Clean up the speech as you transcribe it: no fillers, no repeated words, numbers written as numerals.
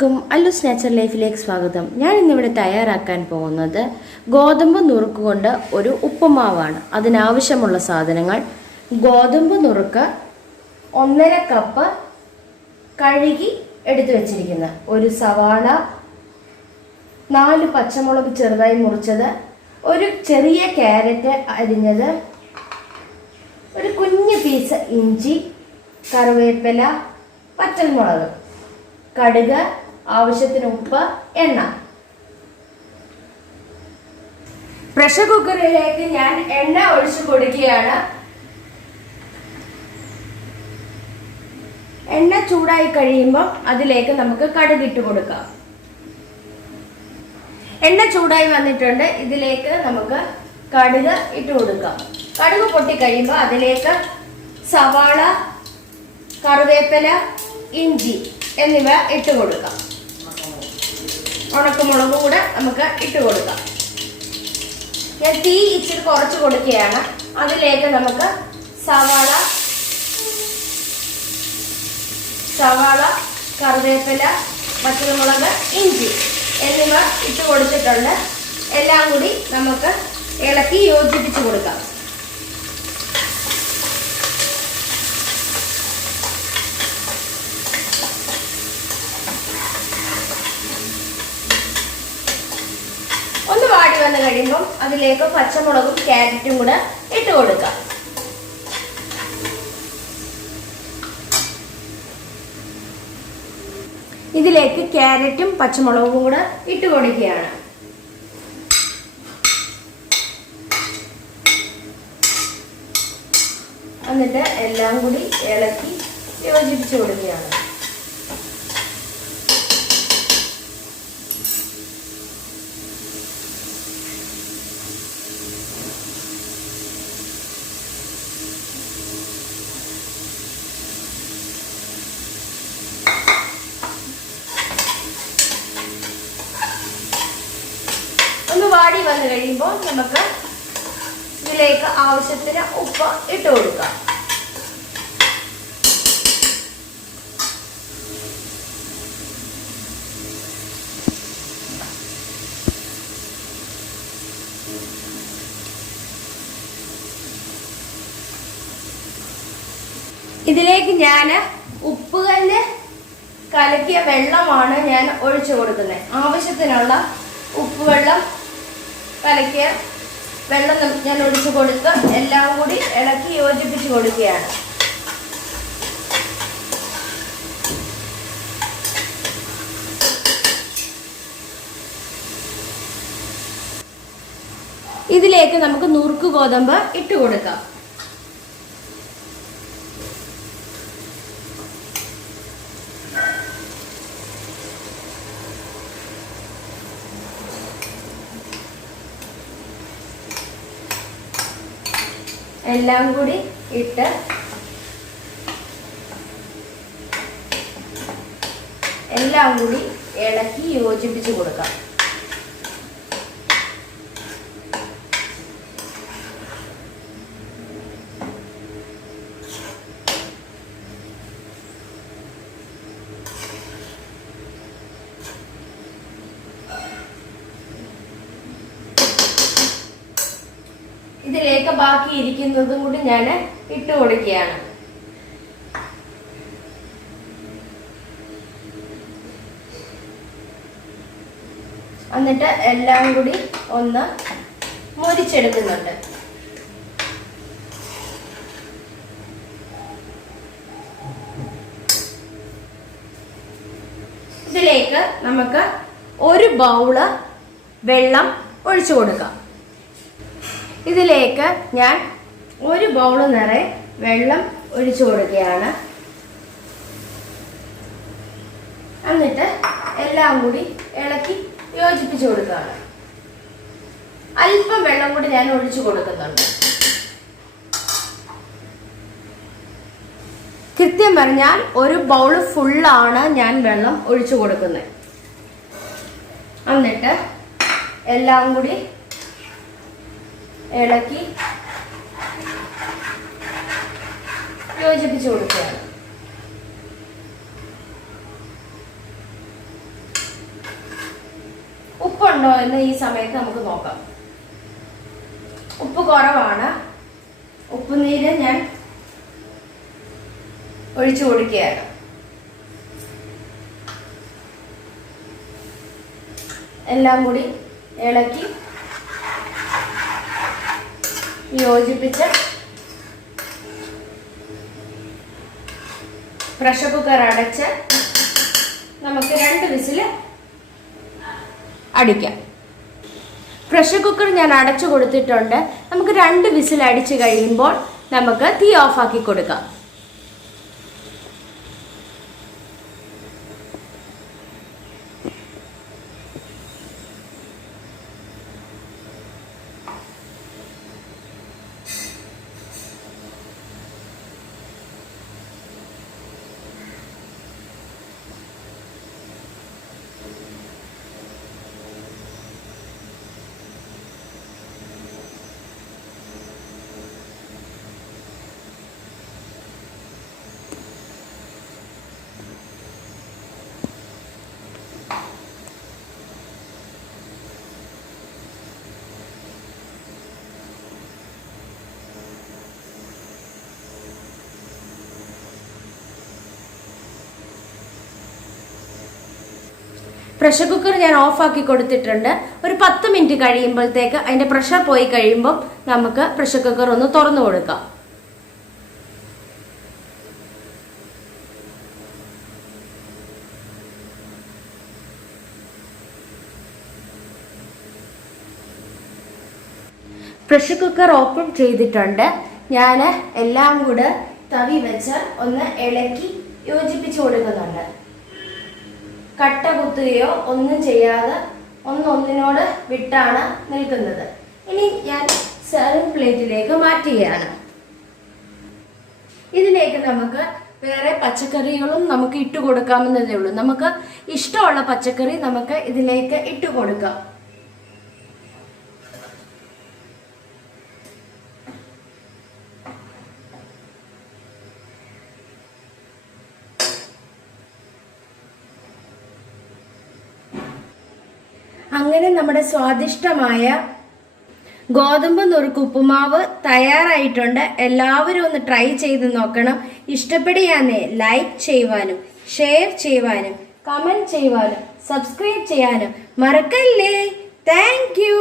എല്ലാവർക്കും അല്ലൂസ് നാച്ചുറൽ ലൈഫിലേക്ക് സ്വാഗതം. ഞാൻ ഇന്നിവിടെ തയ്യാറാക്കാൻ പോകുന്നത് ഗോതമ്പ് നുറുക്ക് കൊണ്ട് ഒരു ഉപ്പുമാവാണ്. അതിനാവശ്യമുള്ള സാധനങ്ങൾ: ഗോതമ്പ് നുറുക്ക് 1.5 കപ്പ് കഴുകി എടുത്തു വെച്ചിരിക്കുന്ന ഒരു സവാള, 4 പച്ചമുളക് ചെറുതായി മുറിച്ചത്, ഒരു ചെറിയ ക്യാരറ്റ് അരിഞ്ഞത്, ഒരു കുഞ്ഞു പീസ് ഇഞ്ചി, കറിവേപ്പില, പച്ചമുളക്, കടുക്, ആവശ്യത്തിന് ഉപ്പ്, എണ്ണ. പ്രഷർ കുക്കറിലേക്ക് ഞാൻ എണ്ണ ഒഴിച്ചു കൊടുക്കുകയാണ്. എണ്ണ ചൂടായി കഴിയുമ്പോൾ അതിലേക്ക് നമുക്ക് കടുക് ഇട്ട് കൊടുക്കാം. എണ്ണ ചൂടായി വന്നിട്ടുണ്ട്. ഇതിലേക്ക് നമുക്ക് കടുക് ഇട്ട് കൊടുക്കാം. കടുക് പൊട്ടി കഴിയുമ്പോൾ അതിലേക്ക് സവാള, കറിവേപ്പില, ഇഞ്ചി എന്നിവ ഇട്ട് കൊടുക്കാം. ഉണക്കമുളകും കൂടെ നമുക്ക് ഇട്ട് കൊടുക്കാം. ഞാൻ തീ ഇച്ചിരി കുറച്ച് കൊടുക്കുകയാണ്. അതിലേക്ക് നമുക്ക് സവാള, കറിവേപ്പില, പച്ചമുളക്, ഇഞ്ചി എന്നിവ ഇട്ട് കൊടുത്തിട്ടുണ്ട്. എല്ലാം കൂടി നമുക്ക് ഇളക്കി യോജിപ്പിച്ച് കൊടുക്കാം. ഒന്ന് വാടി വന്ന് കഴിയുമ്പോൾ അതിലേക്ക് പച്ചമുളകും ക്യാരറ്റും കൂടെ ഇട്ട് കൊടുക്കാം. ഇതിലേക്ക് ക്യാരറ്റും പച്ചമുളകും കൂടെ ഇട്ട് കൊടുക്കുകയാണ്. എന്നിട്ട് എല്ലാം കൂടി ഇളക്കി യോജിപ്പിച്ച് കൊടുക്കുകയാണ്. ഒന്ന് വാടി വന്നു കഴിയുമ്പോൾ നമുക്ക് ഇതിലേക്ക് ആവശ്യത്തിന് ഉപ്പ് ഇട്ട് കൊടുക്കാം. ഇതിലേക്ക് ഞാൻ ഉപ്പുകല്ല് കലക്കിയ വെള്ളമാണ് ഞാൻ ഒഴിച്ചു കൊടുക്കുന്നത്. ആവശ്യത്തിനുള്ള ഉപ്പുവെള്ളം കലക്കിയ വെള്ളം ഞാൻ ഒഴിച്ചു കൊടുത്ത് എല്ലാം കൂടി ഇളക്കി യോജിപ്പിച്ച് കൊടുക്കുകയാണ്. ഇതിലേക്ക് നമുക്ക് നുറുക്ക് ഗോതമ്പ് ഇട്ട് കൊടുക്കാം. എല്ലാം കൂടി ഇട്ട് എല്ലാം കൂടി ഇളക്കി യോജിപ്പിച്ച് കൊടുക്കാം. ഇതിലേക്ക് ബാക്കി ഇരിക്കുന്നതും കൂടി ഞാൻ ഇട്ട് കൊടുക്കുകയാണ്. എന്നിട്ട് എല്ലാം കൂടി ഒന്ന് മുരിച്ചെടുക്കുന്നുണ്ട്. ഇതിലേക്ക് നമുക്ക് 1 ബൗള് വെള്ളം ഒഴിച്ചു കൊടുക്കാം. ഇതിലേക്ക് ഞാൻ 1 ബൗൾ നിറയെ വെള്ളം ഒഴിച്ചു കൊടുക്കുകയാണ്. എന്നിട്ട് എല്ലാം കൂടി ഇളക്കി യോജിപ്പിച്ചു കൊടുക്കുകയാണ്. അല്പം വെള്ളം കൂടി ഞാൻ ഒഴിച്ചു കൊടുക്കുന്നുണ്ട്. കൃത്യം പറഞ്ഞാൽ 1 ബൗൾ ഫുള്ളാണ് ഞാൻ വെള്ളം ഒഴിച്ചു കൊടുക്കുന്നത്. എന്നിട്ട് എല്ലാം കൂടി ഇളക്കി യോജിപ്പിച്ചു കൊടുക്കുകയാണ്. ഉണ്ടോ എന്ന് ഈ സമയത്ത് നമുക്ക് നോക്കാം. ഉപ്പ് കുറവാണ്. ഉപ്പുനീര് ഞാൻ ഒഴിച്ചു കൊടുക്കുകയാണ്. എല്ലാം കൂടി ഇളക്കി യോജിപ്പിച്ച് പ്രഷർ കുക്കർ അടച്ച് നമുക്ക് 2 വിസിൽ അടിക്കാം. പ്രഷർ കുക്കർ ഞാൻ അടച്ചു കൊടുത്തിട്ടുണ്ട്. നമുക്ക് 2 വിസിൽ അടിച്ചു കഴിയുമ്പോൾ നമുക്ക് തീ ഓഫാക്കി കൊടുക്കാം. പ്രഷർ കുക്കർ ഞാൻ ഓഫാക്കി കൊടുത്തിട്ടുണ്ട്. ഒരു 10 മിനിറ്റ് കഴിയുമ്പോഴത്തേക്ക് അതിന്റെ പ്രഷർ പോയി കഴിയുമ്പോൾ നമുക്ക് പ്രഷർ കുക്കർ ഒന്ന് തുറന്നു കൊടുക്കാം. പ്രഷർ കുക്കർ ഓപ്പൺ ചെയ്തിട്ടുണ്ട്. ഞാൻ എല്ലാം കൂടെ തവി വെച്ച് ഒന്ന് ഇളക്കി യോജിപ്പിച്ചു കൊടുക്കുന്നുണ്ട്. കട്ട കുത്തുകയോ ഒന്നും ചെയ്യാതെ ഒന്നിനോട് വിട്ടാണ് നിൽക്കുന്നത്. ഇനി ഞാൻ സെർവിംഗ് പ്ലേറ്റിലേക്ക് മാറ്റുകയാണ്. ഇതിലേക്ക് നമുക്ക് വേറെ പച്ചക്കറികളും നമുക്ക് ഇട്ട് കൊടുക്കാവുന്നതേ ഉള്ളൂ. നമുക്ക് ഇഷ്ടമുള്ള പച്ചക്കറി നമുക്ക് ഇതിലേക്ക് ഇട്ട് കൊടുക്കാം. അങ്ങനെ നമ്മുടെ സ്വാദിഷ്ടമായ ഗോതമ്പ് നുറുക്ക് ഉപ്പുമാവ് തയ്യാറായിട്ടുണ്ട്. എല്ലാവരും ഒന്ന് ട്രൈ ചെയ്ത് നോക്കണം. ഇഷ്ടപ്പെടുകയാണേ ലൈക്ക് ചെയ്യുവാനും ഷെയർ ചെയ്യുവാനും കമന്റ് ചെയ്യുവാനും സബ്സ്ക്രൈബ് ചെയ്യാനും മറക്കല്ലേ. Thank you.